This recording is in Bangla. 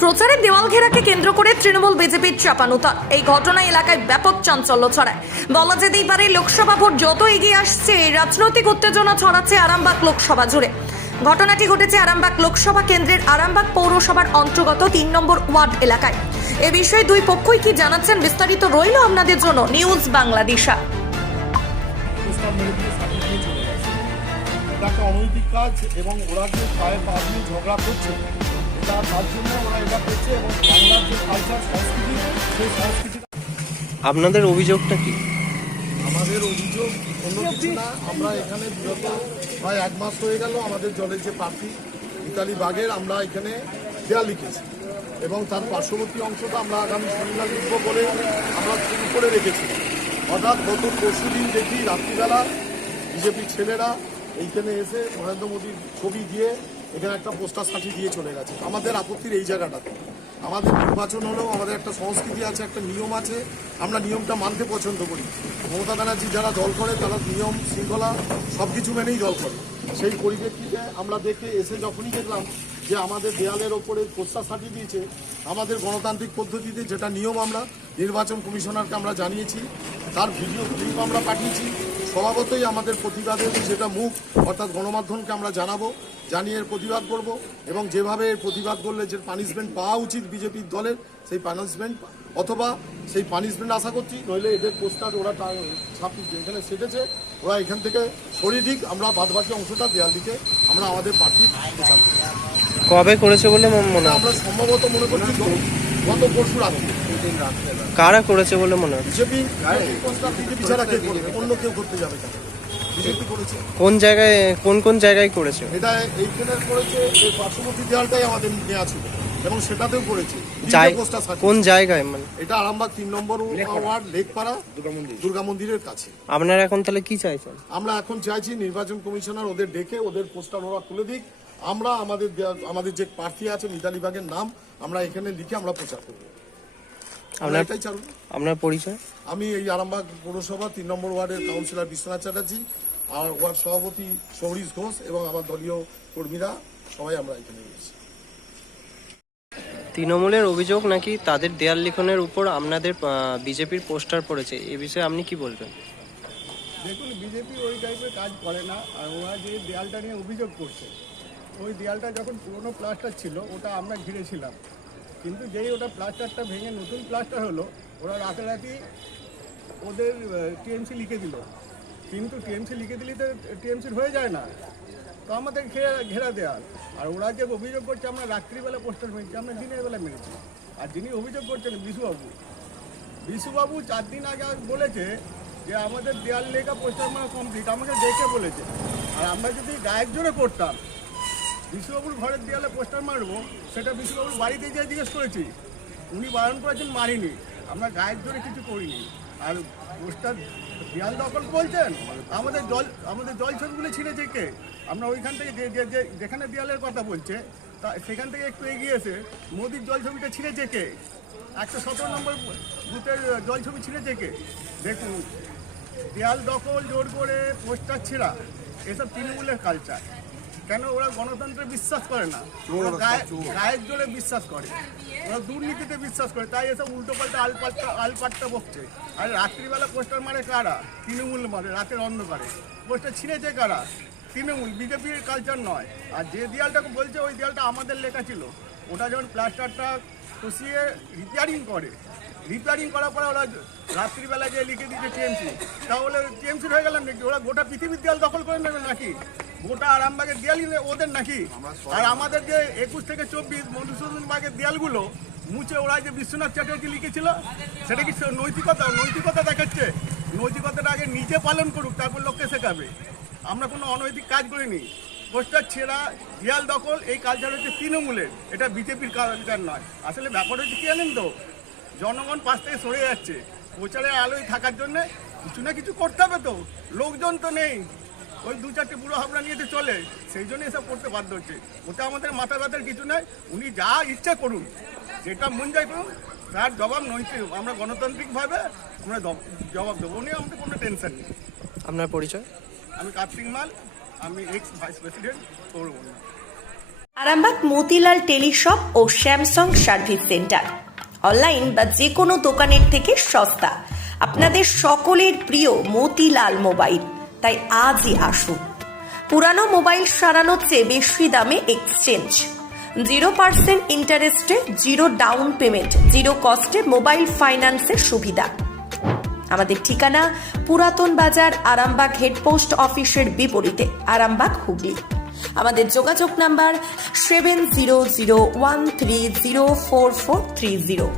প্রচারে দেওয়াল ঘেরাকে কেন্দ্র করে তৃণমূল বিজেপির চাপানুতার এই ঘটনায় এলাকায় ব্যাপক চাঞ্চল্য ছড়ায়। বলা যেতেই পারে লোকসভা ভোট যত এগিয়ে আসছে রাজনৈতিক উত্তেজনা ছড়াচ্ছে আরামবাগ লোকসভা জুড়ে। ঘটনাটি ঘটেছে আরামবাগ লোকসভা কেন্দ্রের আরামবাগ পৌরসভার অন্তর্গত ৩ নম্বর ওয়ার্ড এলাকায়। এ বিষয়ে দুই পক্ষই কি জানাচ্ছেন বিস্তারিত রইল আপনাদের জন্য নিউজ বাংলাদেশা। একটা অনৈতিক কাজ এবং ওরা যে পায়ে পা দিয়ে ঝগড়া করছে এটা তার জন্য ওরা এটা করছে এবং বাংলার যে কালচার সংস্কৃতি সেই সংস্কৃতি। আপনাদের অভিযোগটা কি? আমাদের অভিযোগ অন্য কিছু না, আমরা এখানে বিগত প্রায় 1 মাস হয়ে গেল আমাদের জলের যে প্রার্থী মিতালি বাগের আমরা এখানে দেয়া লিখেছি এবং তার পার্শ্ববর্তী অংশটা আমরা আগামী শনিবার লিখব বলে আমরা শুরু করে রেখেছি। হঠাৎ গত পরশু দিন দেখি রাত্রিবেলা বিজেপির ছেলেরা এইখানে এসে নরেন্দ্র মোদীর ছবি দিয়ে এখানে একটা পোস্টার সাটিয়ে দিয়ে চলে গেছে। আমাদের আপত্তির এই জায়গাটাতে আমাদের নির্বাচন হলেও আমাদের একটা সংস্কৃতি আছে, একটা নিয়ম আছে, আমরা নিয়মটা মানতে পছন্দ করি। মমতা ব্যানার্জি যারা দল করে তারা নিয়ম শৃঙ্খলা সব কিছু মেনেই দল করে। সেই পরিপ্রেক্ষিতে আমরা দেখে এসে যখনই দেখলাম যে আমাদের দেয়ালের ওপরে পোস্টার সাটিয়ে দিয়েছে, আমাদের গণতান্ত্রিক পদ্ধতিতে যেটা নিয়ম আমরা নির্বাচন কমিশনারকে আমরা জানিয়েছি, তার ভিডিও ক্লিপ আমরা পাঠিয়েছি। স্বভাবতই আমাদের প্রতিবাদের যেটা মুখ অর্থাৎ গণমাধ্যমকে আমরা জানাবো, জানিয়ে এর প্রতিবাদ করব এবং যেভাবে এর প্রতিবাদ করলে যে পানিশমেন্ট পাওয়া উচিত বিজেপির দলের সেই পানিশমেন্ট অথবা সেই পানিশমেন্ট আশা করছি, নইলে এদের পোস্টার ওরা ছাপিয়ে যেখানে সেটেছে ওরা এখান থেকে সরিয়ে দিক, আমরা বাদবাকি অংশটা দেয়াল দিকে আমরা আমাদের প্রার্থী প্রচার করি। কবে করেছে বলে মনে হয়? আমরা সম্ভবত মনে করছি গত পরশু রাত্রে। কারা করেছে বলে মনে হয়? বিজেপি ছাড়া কে করবে? অন্য কেউ করতে যাবে কেন? বিজেপি করেছে। কোন জায়গায় কোন জায়গায় করেছে? এটা এইখানে করেছে, এই পার্শ্ববর্তী দেওয়ালটাই আমাদের নেওয়া ছিল এবং সেটাতেও করেছে। কোন জায়গায় মানে? এটা আরামবাগ ৩ নম্বর ওয়ার্ড লেকপাড়া দুর্গা মন্দিরের কাছে। আপনারা এখন তাহলে কি চাইছেন? আমরা এখন চাইছি নির্বাচন কমিশনার ওদের ডেকে ওদের পোস্টার ওরা তুলে দিক, আমরা আমাদের যে প্রার্থী আছে মিতালি বাগের নাম আমরা এখানে লিখে আমরা প্রচার করব। আপনার পরিচয়? আমি এই আরামবাগ পৌরসভা ৩ নম্বর ওয়ার্ডের কাউন্সিলর বিশ্বনাথ চ্যাটার্জি আর ওয়ার্ড সভাপতি সৌরিশ ঘোষ এবং আমার দলীয় কর্মীরা সবাই আমরা এখানে রয়েছি। তৃণমূলের অভিযোগ নাকি তাদের দেয়াল লিখনের উপর আপনাদের বিজেপির পোস্টার পড়েছে, এ বিষয়ে আপনি কি বলবেন? দেখুন, বিজেপি ওই টাইপের কাজ করে না। আর ওরা যে দেয়ালটা নিয়ে অভিযোগ করছে, ওই দেয়ালটা যখন পুরনো প্লাস্টার ছিল ওটা আমরা ঘিরেছিলাম, কিন্তু যেই ওটা প্লাস্টারটা ভেঙে নতুন প্লাস্টার হলো ওরা রাতারাতি ওদের টিএমসি লিখে দিল। কিন্তু টিএমসি লিখে দিলে তো টিএমসির হয়ে যায় না, তো আমাদের ঘেরা দেওয়াল। আর ওরা যে অভিযোগ করছে আমরা রাত্রিবেলা পোস্টার মেরেছি, আমরা দিনের বেলা মেরেছি। আর যিনি অভিযোগ করছেন বিশুবাবু 4 দিন আগে বলেছে যে আমাদের দেয়াল লেখা পোস্টার মারা কমপ্লিট, আমাকে দেখে বলেছে। আর আমরা যদি গায়ের জোরে করতাম বিশুবাবুর ঘরের দেয়ালে পোস্টার মারবো, সেটা বিশুবাবুর বাড়িতে গিয়ে জিজ্ঞেস করেছি, উনি বারণ করেছেন, মারিনি। আমরা গায়ের জোরে কিছু করিনি। আর পোস্টার দেয়াল দখল বলছেন, আমাদের জল ছবিগুলো ছিঁড়েছে কে? আমরা ওইখান থেকে যেখানে দেয়ালের কথা বলছে তা সেখান থেকে একটু এগিয়ে এসে মোদির জল ছবিটা ছিঁড়েছে কে? 117 নম্বর বুথের জল ছবি ছিঁড়েছে কে? দেখুন, দেয়াল দখল, জোর করে পোস্টার ছেঁড়া এসব তৃণমূলের কালচার। কেন? ওরা গণতন্ত্রে বিশ্বাস করে না, গায়ের জোরে বিশ্বাস করে, ওরা দুর্নীতিতে বিশ্বাস করে, তাই এসব উল্টোপাল্টা আলপাট্টা বসছে। আর রাত্রিবেলা পোস্টার মারে কারা? তৃণমূল মারে, রাতের অন্ধকারে। পোস্টার ছিঁড়েছে কারা? তৃণমূল, বিজেপির কালচার নয়। আর যে দেয়ালটাকে বলছে ওই দেয়ালটা আমাদের লেখা ছিল, ওটা যখন প্লাস্টারটা খসিয়ে রিপেয়ারিং করার পরে ওরা রাত্রিবেলা গিয়ে লিখে দিচ্ছে টিএমসি, তাহলে টিএমসির হয়ে গেলেন নাকি? ওরা গোটা পৃথিবীর দেয়াল দখল করে নেবেন নাকি? গোটা আরামবাগের দেয়ালই ওদের নাকি? আর আমাদের যে 21 থেকে 24 মধুসূদন বাগের দেয়ালগুলো মুছে ওরা যে বিশ্বনাথ চ্যাটার্জি লিখেছিল, সেটা কি নৈতিকতা দেখাচ্ছে? নৈতিকতাটা আগে নিজে পালন করুক, তারপর লোককে শেখাবে। আমরা কোনো অনৈতিক কাজ করিনি। পোস্টার ছেঁড়া, দেয়াল দখল, এই কালচার হচ্ছে তৃণমূলের, এটা বিজেপির কালচার নয়। আসলে ব্যাপার হচ্ছে কি জানেন তো, জনগণ পাশ থেকে সরে যাচ্ছে। প্রচারের আলোয় থাকার জন্য কিছু না কিছু করতে হবে, তো লোকজন তো নেই, ওই 2-4টে বুড়ো হাবড়া নিয়ে যে চলে, সেই জন্য এসব করতে বাধ্য হচ্ছে। ওটা আমাদের মাথা ব্যথার কিছু নয়, উনি যা ইচ্ছা করুন, যেটা মন যায় করুন, তার জবাব নৈতিক, আমরা গণতান্ত্রিকভাবে আমরা জবাব দেবো, উনি আমাদের কোনো টেনশন নেই। আপনার পরিচয়? আমি কার্তিক মাল, আমি এক্স ভাইস প্রেসিডেন্ট পৌরবন্যা। আরামবাগ মতিলাল টেলিশপ ও স্যামসাং সার্ভিস সেন্টার অনলাইন বা যে কোনো দোকানের থেকে সস্তা। আপনাদের সকলের প্রিয় মতিলাল মোবাইল, তাই আজই আসুন। পুরানো মোবাইল সারানোর চেয়ে বেশি দামে এক্সচেঞ্জ, 0% ইন্টারেস্টে, 0 ডাউন পেমেন্ট, 0 কস্টে মোবাইল ফাইন্যান্সের সুবিধা। আমাদের ঠিকানা পুরাতন বাজার, আরামবাগ হেডপোস্ট অফিসের বিপরীতে, আরামবাগ, হুগলি। আমাদের যোগাযোগ নাম্বার 7001304430।